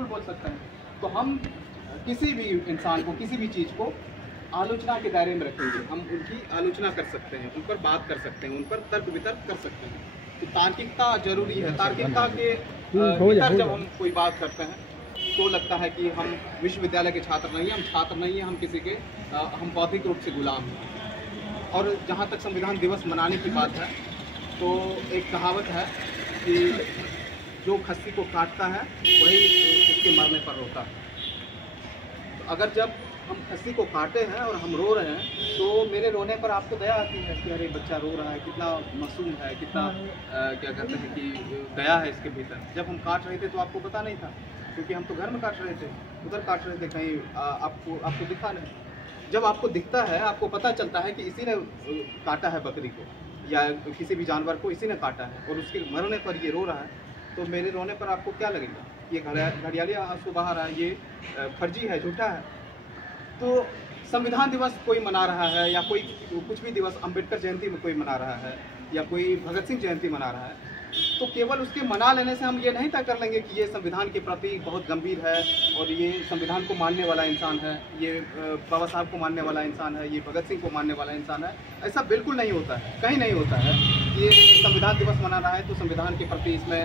बिल्कुल बोल सकते हैं। तो हम किसी भी इंसान को, किसी भी चीज़ को आलोचना के दायरे में रखेंगे, हम उनकी आलोचना कर सकते हैं, उन पर बात कर सकते हैं, उन पर तर्क वितर्क कर सकते हैं। तो तार्किकता जरूरी है। तार्किकता के भीतर जब हम कोई बात करते हैं तो लगता है कि हम विश्वविद्यालय के छात्र नहीं हैं, हम छात्र नहीं हैं, हम किसी के हम बौद्धिक रूप से गुलाम हैं। और जहाँ तक संविधान दिवस मनाने की बात है तो एक कहावत है कि जो खस्सी को काटता है वही उसके मरने पर रोता है। तो अगर जब हम खस्सी को काटे हैं और हम रो रहे हैं तो मेरे रोने पर आपको दया आती है कि अरे बच्चा रो रहा है, कितना मासूम है, कितना क्या कहते हैं कि दया है इसके भीतर। जब हम काट रहे थे तो आपको पता नहीं था, क्योंकि हम तो घर में काट रहे थे, उधर काट रहे थे, कहीं आपको दिखा नहीं। जब आपको दिखता है, आपको पता चलता है कि इसी ने काटा है बकरी को या किसी भी जानवर को इसी ने काटा है और उसके मरने पर ये रो रहा है, तो मेरे रोने पर आपको क्या लगेगा? ये घड़ियाली आंसू बहा रहा है, ये फर्जी है, झूठा है। तो संविधान दिवस कोई मना रहा है या कोई कुछ भी दिवस, अम्बेडकर जयंती में कोई मना रहा है या कोई भगत सिंह जयंती मना रहा है, तो केवल उसके मना लेने से हम ये नहीं तय कर लेंगे कि ये संविधान के प्रति बहुत गंभीर है और ये संविधान को मानने वाला इंसान है, ये बाबा साहब को मानने वाला इंसान है, ये भगत सिंह को मानने वाला इंसान है। ऐसा बिल्कुल नहीं होता है, कहीं नहीं होता है। ये संविधान दिवस मना रहा है तो संविधान के प्रति इसमें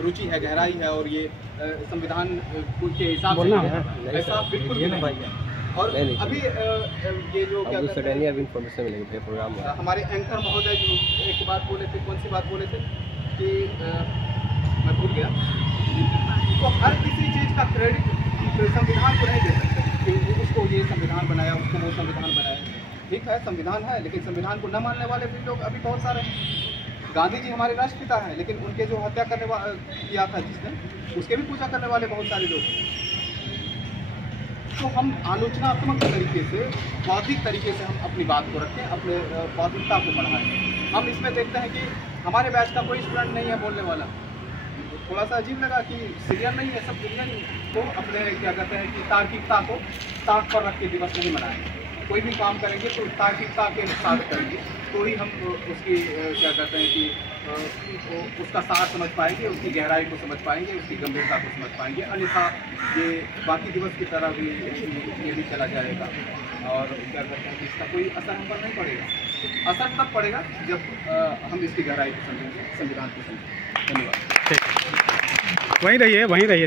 रुचि है, गहराई है और ये संविधान के हिसाब से ऐसा बिल्कुल भी नहीं है। और अभी ये जो क्या इन्फॉर्मेशन मिलेगी प्रोग्राम में, हमारे एंकर महोदय जो एक बात बोले थे, कौन सी बात बोले थे कि मैं भूल गया, तो हर किसी चीज़ का क्रेडिट संविधान को नहीं दे सकते कि उसको ये संविधान बनाया, उसको वो संविधान बनाया। ठीक है, संविधान है, लेकिन संविधान को न मानने वाले भी लोग अभी बहुत सारे हैं। गांधी जी हमारे राष्ट्रपिता हैं, लेकिन उनके जो हत्या करने किया था जिसने, उसके भी पूजा करने वाले बहुत सारे लोग हैं। तो हम आलोचनात्मक तरीके से, बौद्धिक तरीके से हम अपनी बात को रखें, अपने बौद्धिकता को बढ़ाएं। हम इसमें देखते हैं कि हमारे बैच का कोई स्टूडेंट नहीं है बोलने वाला। थोड़ा सा अजीब लगा कि सीनियर नहीं है, सब जूनियर को अपने क्या कहते हैं कि तार्किकता को ताक पर रख के दिवस नहीं मनाएंगे। कोई भी काम करेंगे तो तार्किकता के साथ करेंगे, तो ही हम उसकी क्या कहते हैं कि उसका सार समझ पाएंगे, उसकी गहराई को समझ पाएंगे, उसकी गंभीरता को समझ पाएंगे। अन्यथा ये बाकी दिवस की तरह भी ये भी चला जाएगा और क्या कहते हैं कि इसका कोई असर हम पर नहीं पड़ेगा। असर तब पड़ेगा जब हम इसकी गहराई को समझेंगे, संविधान को समझेंगे। धन्यवाद। वहीं रहिए।